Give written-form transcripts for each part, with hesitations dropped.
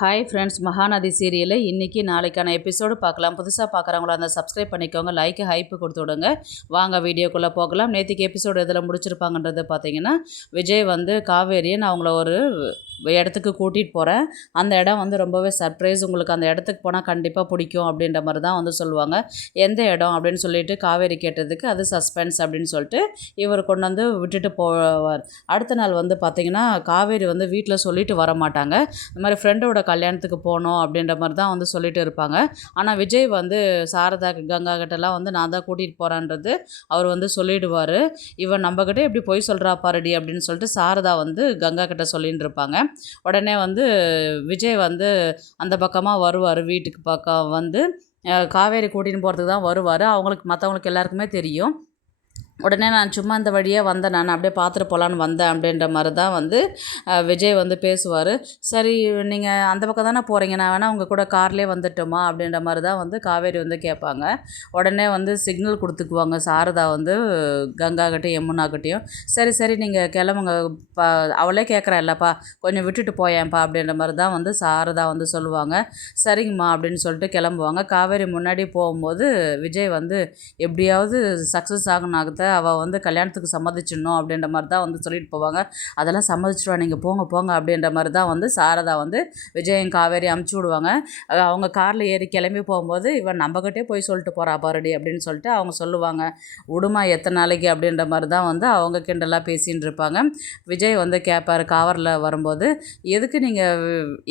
Hi friends, Mahanadi சீரியலில் இன்றைக்கி நாளைக்கான எபிசோடு பார்க்கலாம். புதுசாக பார்க்குறவங்கள அந்த சப்ஸ்கிரைப் பண்ணிக்கோங்க, லைக்கு ஹைப்பு கொடுத்து விடுங்க. வாங்க வீடியோக்குள்ளே போகலாம். நேற்றுக்கு எபிசோடு எதில் முடிச்சிருப்பாங்கன்றது பார்த்தீங்கன்னா, விஜய் வந்து காவேரியை நான் அவங்கள ஒரு இடத்துக்கு கூட்டிகிட்டு போகிறேன், அந்த இடம் வந்து ரொம்பவே சர்ப்ரைஸ், உங்களுக்கு அந்த இடத்துக்கு போனால் கண்டிப்பாக பிடிக்கும் அப்படின்ற மாதிரி தான் வந்து சொல்லுவாங்க. எந்த இடம் அப்படின்னு சொல்லிட்டு காவேரி கேட்டதுக்கு அது சஸ்பென்ஸ் அப்படின்னு சொல்லிட்டு இவர் கொண்டு வந்து விட்டுட்டு போவார். அடுத்த நாள் வந்து பார்த்திங்கன்னா காவேரி வந்து வீட்டில் சொல்லிட்டு வர மாட்டாங்க. இந்த மாதிரி ஃப்ரெண்டோட கல்யாணத்துக்கு போகணும் அப்படின்ற மாதிரி தான் வந்து சொல்லிட்டு இருப்பாங்க. ஆனால் விஜய் வந்து சாரதா கங்கா கிட்டலாம் வந்து நான் தான் கூட்டிகிட்டு போகிறேன்றது அவர் வந்து சொல்லிடுவார். இவன் நம்மக்கிட்ட எப்படி பொய் சொல்கிறா பாருடி அப்படின்னு சொல்லிட்டு சாரதா வந்து கங்கா கிட்ட சொல்லின்னு இருப்பாங்க. உடனே வந்து விஜய் வந்து அந்த பக்கமாக வருவார், வீட்டுக்கு பக்கம் வந்து காவேரி கூட்டின்னு போகிறதுக்கு தான் வருவார். அவங்களுக்கு மற்றவங்களுக்கு எல்லாருக்குமே தெரியும். உடனே நான் சும்மா இந்த வழியாக வந்தேன், நான் அப்படியே பார்த்துட்டு போகலான்னு வந்தேன் அப்படின்ற மாதிரி தான் வந்து விஜய் வந்து பேசுவார். சரி நீங்கள் அந்த பக்கம் தானே போகிறீங்க, நான் வேணால் உங்கள் கூட கார்லேயே வந்துட்டோமா அப்படின்ற மாதிரி தான் வந்து காவேரி வந்து கேட்பாங்க. உடனே வந்து சிக்னல் கொடுத்துக்குவாங்க சாரதா வந்து கங்காக்கிட்டையும் யமுனாக்கிட்டையும். சரி சரி நீங்கள் கிளம்புங்க, அவளே கேட்குறா இல்லைப்பா, கொஞ்சம் விட்டுட்டு போயேன்ப்பா அப்படின்ற மாதிரி தான் வந்து சாரதா வந்து சொல்லுவாங்க. சரிங்கம்மா அப்படின்னு சொல்லிட்டு கிளம்புவாங்க. காவேரி முன்னாடி போகும்போது விஜய் வந்து எப்படியாவது சக்ஸஸ் ஆகணும், அவள் வந்து கல்யாணத்துக்கு சம்மதிச்சிடணும் அப்படின்ற மாதிரி தான் வந்து சொல்லிட்டு போவாங்க. அதெல்லாம் சம்மதிச்சிடுவா, நீங்கள் போங்க போங்க அப்படின்ற மாதிரி தான் வந்து சாரதா வந்து விஜயன் காவேரி அமுச்சு விடுவாங்க. அவங்க காரில் ஏறி கிளம்பி போகும்போது இவன் நம்மகிட்டே போய் சொல்லிட்டு போகிறா பாருடி அப்படின்னு சொல்லிட்டு அவங்க சொல்லுவாங்க. உடுமா எத்தனை நாளைக்கு அப்படின்ற மாதிரி தான் வந்து அவங்க கிண்டலாக பேசின்னு இருப்பாங்க. விஜய் வந்து கேட்பார் காரில் வரும்போது, எதுக்கு நீங்கள்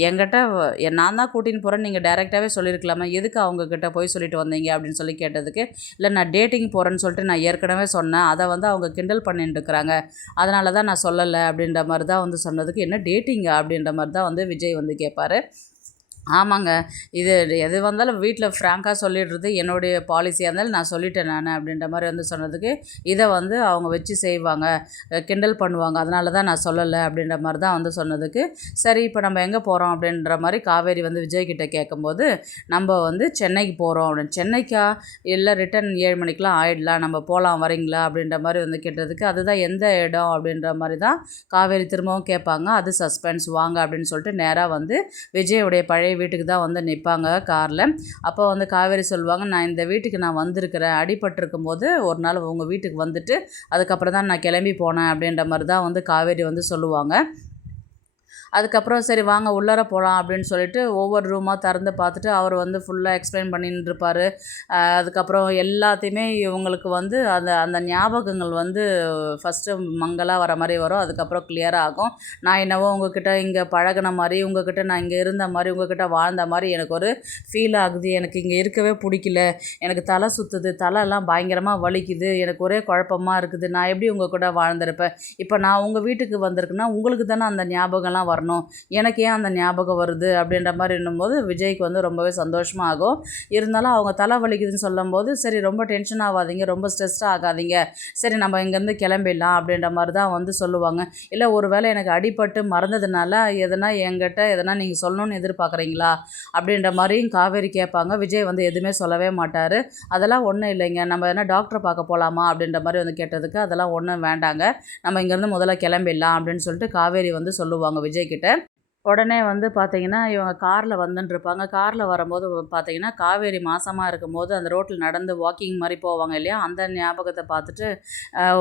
என்கிட்ட நான் தான் கூட்டின்னு போகிறேன்னு நீங்கள் டைரெக்டாகவே சொல்லியிருக்கலாமா, எதுக்கு அவங்கக்கிட்ட போய் சொல்லிட்டு வந்தீங்க அப்படின்னு சொல்லி கேட்டதுக்கு, இல்லை நான் டேட்டிங் போகிறேன்னு சொல்லிட்டு நான் ஏற்கனவே சொன்னேன், அதை வந்து அவங்க கிண்டல் பண்ணிட்டு இருக்கிறாங்க, அதனால தான் நான் சொல்லலை அப்படின்ற மாதிரி தான் வந்து சொன்னதுக்கு, என்ன டேட்டிங்கா அப்படின்ற மாதிரி தான் வந்து விஜய் வந்து கேட்பார். ஆமாங்க, இது எது வந்தாலும் வீட்டில் ஃப்ராங்காக சொல்லிடுறது என்னுடைய பாலிசியாக இருந்தாலும் நான் சொல்லிட்டேன் நான் அப்படின்ற மாதிரி வந்து சொன்னதுக்கு, இதை வந்து அவங்க வச்சு செய்வாங்க, கிண்டல் பண்ணுவாங்க, அதனால தான் நான் சொல்லலை அப்படின்ற மாதிரி தான் வந்து சொன்னதுக்கு, சரி இப்போ நம்ம எங்கே போகிறோம் அப்படின்ற மாதிரி காவேரி வந்து விஜய்கிட்ட கேட்கும்போது, நம்ம வந்து சென்னைக்கு போகிறோம் அப்படின்னு. சென்னைக்கா, இல்லை ரிட்டன் 7 மணிக்கெலாம் ஆகிடலாம், நம்ம போகலாம் வரீங்களா அப்படின்ற மாதிரி வந்து கேட்டதுக்கு, அதுதான் எந்த இடம் அப்படின்ற மாதிரி தான் காவேரி திரும்பவும் கேட்பாங்க. அது சஸ்பென்ஸ், வாங்க அப்படின்னு சொல்லிட்டு நேராக வந்து விஜயோடைய பழைய வீட்டுக்கு தான் வந்து நிற்பாங்க காரில். அப்போ வந்து காவேரி சொல்லுவாங்க, நான் இந்த வீட்டுக்கு நான் வந்திருக்கிறேன், அடிபட்டிருக்கும் போது ஒரு நாள் உங்கள் வீட்டுக்கு வந்துட்டு அதுக்கப்புறம் தான் நான் கிளம்பி போனேன் அப்படின்ற மாதிரி தான் வந்து காவேரி வந்து சொல்லுவாங்க. அதுக்கப்புறம் சரி வாங்க உள்ளார போகலாம் அப்படின்னு சொல்லிட்டு ஒவ்வொரு ரூமாக திறந்து பார்த்துட்டு அவர் வந்து ஃபுல்லாக எக்ஸ்பிளைன் பண்ணிட்டு இருப்பார். அதுக்கப்புறம் எல்லாத்தையுமே இவங்களுக்கு வந்து அந்த அந்த ஞாபகங்கள் வந்து ஃபஸ்ட்டு மங்கலாக வர மாதிரி வரும், அதுக்கப்புறம் கிளியராக ஆகும். நான் என்னவோ உங்ககிட்ட இங்கே பழகின மாதிரி, உங்ககிட்ட நான் இங்கே இருந்த மாதிரி, உங்ககிட்ட வாழ்ந்த மாதிரி எனக்கு ஒரு ஃபீல் ஆகுது, எனக்கு இங்கே இருக்கவே பிடிக்கல, எனக்கு தலை சுற்றுது, தலையெல்லாம் பயங்கரமாக வலிக்குது, எனக்கு ஒரே குழப்பமாக இருக்குது, நான் எப்படி உங்கள் கூட வாழ்ந்திருப்பேன், இப்போ நான் உங்கள் வீட்டுக்கு வந்திருக்குன்னா உங்களுக்கு தானே அந்த ஞாபகம்லாம் வரணும், எனக்கு ஏன் அந்த ஞாபகம் வருது அப்படின்ற மாதிரி என்னும்போது விஜய்க்கு வந்து ரொம்பவே சந்தோஷமாக ஆகும். இருந்தாலும் அவங்க தலை வலிக்குதுன்னு சொல்லும்போது, சரி ரொம்ப டென்ஷன் ஆகாதீங்க, ரொம்ப ஸ்ட்ரெஸ்டாக ஆகாதீங்க, சரி நம்ம இங்கேருந்து கிளம்பிடலாம் அப்படின்ற மாதிரி தான் வந்து சொல்லுவாங்க. இல்லை ஒரு வேளை எனக்கு அடிபட்டு மறந்ததுனால எதனா என்கிட்ட எதனா நீங்கள் சொல்லணும்னு எதிர்பார்க்குறீங்களா அப்படின்ற மாதிரியும் காவேரி கேட்பாங்க. விஜய் வந்து எதுவுமே சொல்லவே மாட்டார். அதெல்லாம் ஒன்றும் இல்லைங்க, நம்ம என்ன டாக்டரை பார்க்க போகலாமா அப்படின்ற மாதிரி வந்து கேட்டதுக்கு, அதெல்லாம் ஒன்றும் வேண்டாங்க, நம்ம இங்கேருந்து முதல்ல கிளம்பிடலாம் அப்படின்னு சொல்லிட்டு காவேரி வந்து சொல்லுவாங்க விஜய்கிட்ட. உடனே வந்து பார்த்திங்கன்னா இவங்க காரில் வந்துட்டுருப்பாங்க. காரில் வரும்போது பார்த்திங்கன்னா காவேரி மாசமாக இருக்கும்போது அந்த ரோட்டில் நடந்து வாக்கிங் மாதிரி போவாங்க இல்லையா, அந்த ஞாபகத்தை பார்த்துட்டு,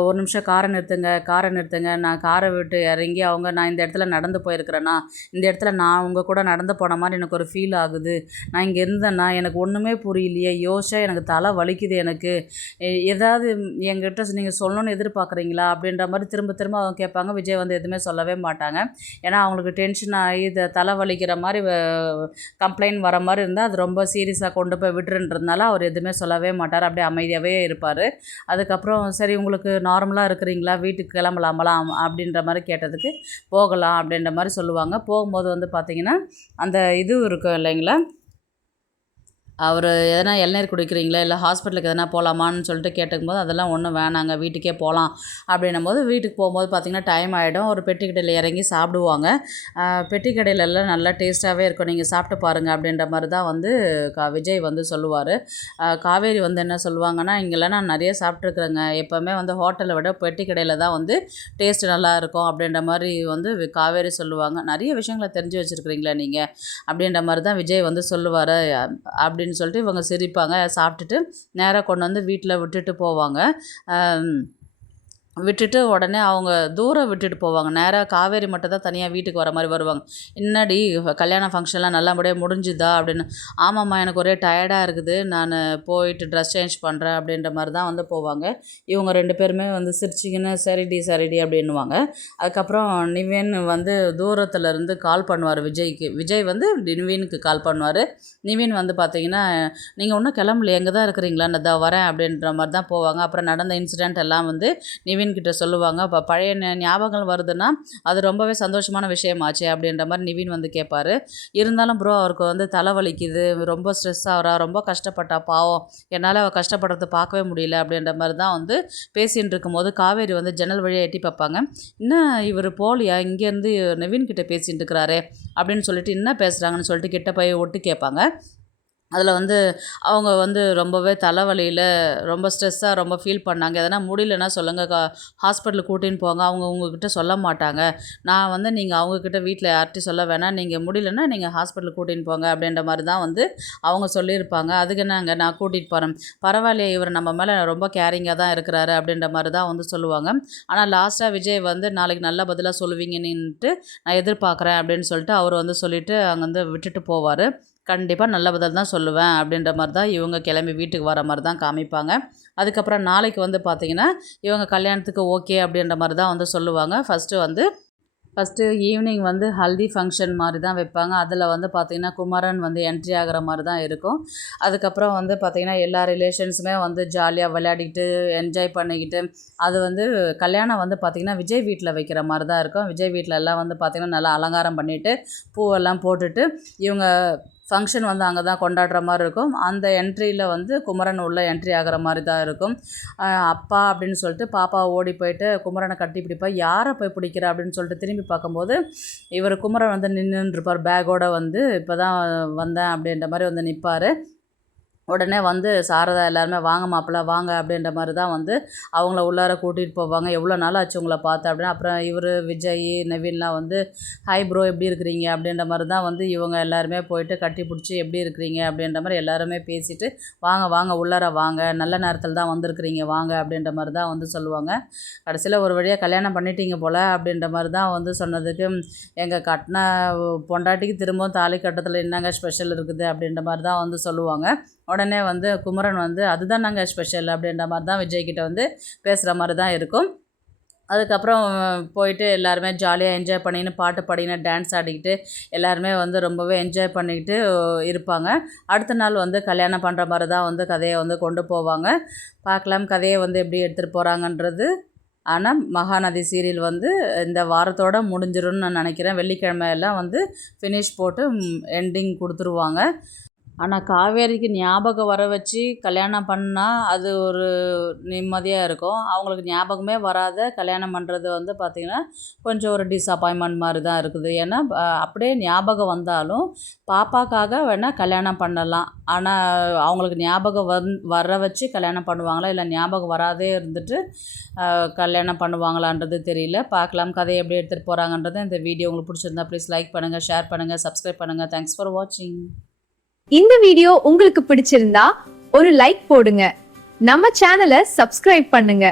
ஒரு நிமிஷம் காரை நிறுத்துங்க, காரை நிறுத்துங்க, நான் காரை விட்டு இறங்கி அவங்க நான் இந்த இடத்துல நடந்து போயிருக்கிறேன்னா, இந்த இடத்துல நான் உங்கள் கூட நடந்து போன மாதிரி எனக்கு ஒரு ஃபீல் ஆகுது, நான் இங்கே இருந்தேன்னா எனக்கு ஒன்றுமே புரியலையே, யோசிச்சா எனக்கு தலை வலிக்குது, எனக்கு ஏதாவது என்கிட்ட நீங்கள் சொல்லணும்னு எதிர்பார்க்குறீங்களா அப்படின்ற மாதிரி திரும்ப திரும்ப அவங்க கேட்பாங்க. விஜய் வந்து எதுவுமே சொல்லவே மாட்டாங்க. ஏன்னா அவங்களுக்கு டென்ஷன் ஆகி இது தலை வலிக்கிற மாதிரி கம்ப்ளைண்ட் வர மாதிரி இருந்தால் அது ரொம்ப சீரியஸாக கொண்டு போய் விட்டுருன்றதுனால அவர் எதுவுமே சொல்லவே மாட்டார், அப்படியே அமைதியாகவே இருப்பார். அதுக்கப்புறம் சரி உங்களுக்கு நார்மலாக இருக்கிறீங்களா, வீட்டுக்கு கிளம்பலாமலாம் அப்படின்ற மாதிரி கேட்டதுக்கு, போகலாம் அப்படின்ற மாதிரி சொல்லுவாங்க. போகும்போது வந்து பார்த்திங்கன்னா அந்த இது இருக்கும் இல்லைங்களா, அவர் எதனா இளநீர் குடிக்கிறீங்களா இல்லை ஹாஸ்பிட்டலுக்கு எதனா போகலாமான்னு சொல்லிட்டு கேட்டுக்கும்போது அதெல்லாம் ஒன்றும் வேணாங்க, வீட்டுக்கே போகலாம் அப்படின்னும் போது வீட்டுக்கு போகும்போது பார்த்திங்கன்னா டைம் ஆகிடும். ஒரு பெட்டி கடையில் இறங்கி சாப்பிடுவாங்க. பெட்டி கடையிலெல்லாம் நல்லா டேஸ்ட்டாகவே இருக்கும், நீங்கள் சாப்பிட்டு பாருங்கள் அப்படின்ற மாதிரி தான் வந்து விஜய் வந்து சொல்லுவார். காவேரி வந்து என்ன சொல்லுவாங்கன்னா, இங்கெல்லாம் நான் நிறைய சாப்பிட்ருக்குறேங்க, எப்போவுமே வந்து ஹோட்டலை விட பெட்டி கடையில் தான் வந்து டேஸ்ட்டு நல்லாயிருக்கும் அப்படின்ற மாதிரி வந்து காவேரி சொல்லுவாங்க. நிறைய விஷயங்களை தெரிஞ்சு வச்சுருக்குறீங்களா நீங்கள் அப்படின்ற மாதிரி தான் விஜய் வந்து சொல்லுவார். அப்படின்னு சொல்லிட்டு இவங்க சிரிப்பாங்க. சாப்பிட்டுட்டு நேராக கொண்டு வந்து வீட்டில் விட்டுட்டு போவாங்க. விட்டுட்டு உடனே அவங்க தூரம் விட்டுட்டு போவாங்க. நேராக காவேரி மட்டும் தான் தனியாக வீட்டுக்கு வர மாதிரி வருவாங்க. என்னடி கல்யாண ஃபங்க்ஷன்லாம் நல்லபடியாக முடிஞ்சுதா அப்படின்னு. ஆமாம்மா, எனக்கு ஒரே டயர்டாக இருக்குது, நான் போயிட்டு ட்ரெஸ் சேஞ்ச் பண்ணுறேன் அப்படின்ற மாதிரி தான் வந்து போவாங்க. இவங்க 2 பேருமே வந்து சிரிச்சிங்கன்னு சரிடி சரிடி அப்படின்னுவாங்க. அதுக்கப்புறம் நிவின் வந்து தூரத்தில் இருந்து கால் பண்ணுவார் விஜய்க்கு. விஜய் வந்து நிவினுக்கு கால் பண்ணுவார். நிவின் வந்து பார்த்தீங்கன்னா, நீங்கள் இன்னும் கிளம்பலையே, எங்கே தான் இருக்கிறீங்களா, நான் இதோ வரேன் அப்படின்ற மாதிரி தான் போவாங்க. அப்புறம் நடந்த இன்சிடெண்ட் எல்லாம் வந்து நிவின் கிட்ட சொல்லுவாங்க. இப்போ பழைய ஞாபகங்கள் வருதுன்னா அது ரொம்பவே சந்தோஷமான விஷயமாச்சு அப்படின்ற மாதிரி நிவின் வந்து கேட்பாரு. இருந்தாலும் ப்ரோ, அவருக்கு வந்து தலைவலிக்குது, ரொம்ப ஸ்ட்ரெஸ் ஆகிறா, ரொம்ப கஷ்டப்பட்டா பாவம், என்னால் அவள் கஷ்டப்படுறது பார்க்கவே முடியல அப்படின்ற மாதிரி தான் வந்து பேசிகிட்டு இருக்கும்போது காவேரி வந்து ஜன்னல் வழியாக எட்டி பார்ப்பாங்க. இன்னும் இவர் போலியா, இங்கேருந்து நிவின் கிட்ட பேசிகிட்டு இருக்கிறாரு அப்படின்னு சொல்லிட்டு என்ன பேசுகிறாங்கன்னு சொல்லிட்டு கிட்ட போய் ஒட்டு கேட்பாங்க. அதில் வந்து அவங்க வந்து ரொம்பவே தலைவலியில் ரொம்ப ஸ்ட்ரெஸ்ஸாக ரொம்ப ஃபீல் பண்ணாங்க. எதனா முடியலன்னா சொல்லுங்கள், ஹாஸ்பிட்டலுக்கு கூட்டின்னு போங்க, அவங்க உங்ககிட்ட சொல்ல மாட்டாங்க. நான் வந்து நீங்கள் அவங்கக்கிட்ட வீட்டில் யார்கிட்டையும் சொல்ல வேணாம், நீங்கள் முடியலன்னா நீங்கள் ஹாஸ்பிட்டலுக்கு கூட்டின்னு போங்க அப்படின்ற மாதிரி தான் வந்து அவங்க சொல்லியிருப்பாங்க. அதுக்கு என்னங்க, நான் கூட்டிகிட்டு போகிறேன், பரவாயில்லையே, இவர் நம்ம மேலே ரொம்ப கேரிங்காக தான் இருக்கிறாரு அப்படின்ற மாதிரி தான் வந்து சொல்லுவாங்க. ஆனால் லாஸ்ட்டாக விஜய் வந்து நாளைக்கு நல்ல பதிலாக சொல்லுவீங்கன்னுட்டு நான் எதிர்பார்க்குறேன் அப்படின்னு சொல்லிட்டு அவர் வந்து சொல்லிவிட்டு அங்கேருந்து விட்டுட்டு போவார். கண்டிப்பாக நல்ல பதில் தான் சொல்லுவேன் அப்படின்ற மாதிரி தான் இவங்க கிளம்பி வீட்டுக்கு வர மாதிரி தான் காமிப்பாங்க. அதுக்கப்புறம் நாளைக்கு வந்து பார்த்திங்கன்னா இவங்க கல்யாணத்துக்கு ஓகே அப்படின்ற மாதிரி தான் வந்து சொல்லுவாங்க. ஃபஸ்ட்டு ஈவினிங் வந்து ஹல்தி ஃபங்க்ஷன் மாதிரி தான் வைப்பாங்க. அதில் வந்து பார்த்திங்கன்னா குமரன் வந்து என்ட்ரி ஆகிற மாதிரி தான் இருக்கும். அதுக்கப்புறம் வந்து பார்த்திங்கன்னா எல்லா ரிலேஷன்ஸுமே வந்து ஜாலியாக விளையாடிக்கிட்டு என்ஜாய் பண்ணிக்கிட்டு, அது வந்து கல்யாணம் வந்து பார்த்திங்கன்னா விஜய் வீட்டில் வைக்கிற மாதிரி தான் இருக்கும். விஜய் வீட்டில் எல்லாம் வந்து பார்த்திங்கன்னா நல்லா அலங்காரம் பண்ணிவிட்டு பூவெல்லாம் போட்டுட்டு இவங்க ஃபங்க்ஷன் வந்து அங்கே தான் கொண்டாடுற மாதிரி இருக்கும். அந்த என்ட்ரியில் வந்து குமரன் உள்ள என்ட்ரி ஆகிற மாதிரி தான் இருக்கும். அப்பா அப்படின்னு சொல்லிட்டு பாப்பா ஓடி போயிட்டு குமரனை கட்டி பிடிப்பா. யாரை போய் பிடிக்கிற அப்படின்னு சொல்லிட்டு திரும்பி பார்க்கும்போது இவர் குமரன் வந்து நின்றுருப்பார், பேக்கோடு வந்து இப்போ தான் வந்தேன் அப்படின்ற மாதிரி வந்து நிற்பார். உடனே வந்து சாரதா எல்லாருமே வாங்க மாப்பிள்ள வாங்க அப்படின்ற மாதிரி தான் வந்து அவங்கள உள்ளார கூட்டிகிட்டு போவாங்க. எவ்வளோ நாள் ஆச்சு உங்களை பார்த்து அப்படின்னு. அப்புறம் இவர் விஜய் நவீன்லாம் வந்து ஹாய் ப்ரோ எப்படி இருக்கிறீங்க அப்படின்ற மாதிரி தான் வந்து இவங்க எல்லாருமே போயிட்டு கட்டி பிடிச்சி எப்படி இருக்கிறீங்க அப்படின்ற மாதிரி எல்லாருமே பேசிவிட்டு வாங்க வாங்க உள்ளார வாங்க, நல்ல நேரத்தில் தான் வந்திருக்கிறீங்க வாங்க அப்படின்ற மாதிரி தான் வந்து சொல்லுவாங்க. கடைசியில் ஒரு வழியாக கல்யாணம் பண்ணிட்டீங்க போல் அப்படின்ற மாதிரி தான் வந்து சொன்னதுக்கு, எங்கள் கட்டின பொண்டாட்டிக்கு திரும்பவும் தாலி கட்டத்தில் என்னங்க ஸ்பெஷல் இருக்குது அப்படின்ற மாதிரி தான் வந்து சொல்லுவாங்க. உடனே வந்து குமரன் வந்து அதுதான் நாங்கள் ஸ்பெஷல் அப்படின்ற மாதிரி தான் விஜய்கிட்ட வந்து பேசுகிற மாதிரி தான் இருக்கும். அதுக்கப்புறம் போயிட்டு எல்லாருமே ஜாலியாக என்ஜாய் பண்ணின்னு பாட்டு பாடின்னு டான்ஸ் ஆடிக்கிட்டு எல்லாருமே வந்து ரொம்பவே என்ஜாய் பண்ணிக்கிட்டு இருப்பாங்க. அடுத்த நாள் வந்து கல்யாணம் பண்ணுற மாதிரி தான் வந்து கதையை வந்து கொண்டு போவாங்க. பார்க்கலாம் கதையை வந்து எப்படி எடுத்துகிட்டு போகிறாங்கன்றது. ஆனால் மகாநதி சீரியல் வந்து இந்த வாரத்தோடு முடிஞ்சிரும்னு நான் நினைக்கிறேன். வெள்ளிக்கிழமையெல்லாம் வந்து ஃபினிஷ் போட்டு எண்டிங் கொடுத்துருவாங்க. ஆனால் காவேரிக்கு ஞாபகம் வர வச்சு கல்யாணம் பண்ணால் அது ஒரு நிம்மதியாக இருக்கும். அவங்களுக்கு ஞாபகமே வராத கல்யாணம் பண்ணுறது வந்து பார்த்திங்கன்னா கொஞ்சம் ஒரு டிஸப்பாயின்மெண்ட் மாதிரி தான் இருக்குது. ஏன்னா அப்படியே ஞாபகம் வந்தாலும் பாப்பாக்காக வேணால் கல்யாணம் பண்ணலாம். ஆனால் அவங்களுக்கு ஞாபகம் வர வச்சு கல்யாணம் பண்ணுவாங்களா, இல்லை ஞாபகம் வராதே இருந்துட்டு கல்யாணம் பண்ணுவாங்களான்றது தெரியல. பார்க்கலாம் கதையை எப்படி எடுத்துகிட்டு போகிறாங்கன்றது. இந்த வீடியோ உங்களுக்கு பிடிச்சிருந்தா ப்ளீஸ் லைக் பண்ணுங்கள், ஷேர் பண்ணுங்கள், சப்ஸ்கிரைப் பண்ணுங்கள். தேங்க்ஸ் ஃபார் வாட்சிங். இந்த வீடியோ உங்களுக்கு பிடிச்சிருந்தா ஒரு லைக் போடுங்க, நம்ம சேனலை சப்ஸ்கிரைப் பண்ணுங்க.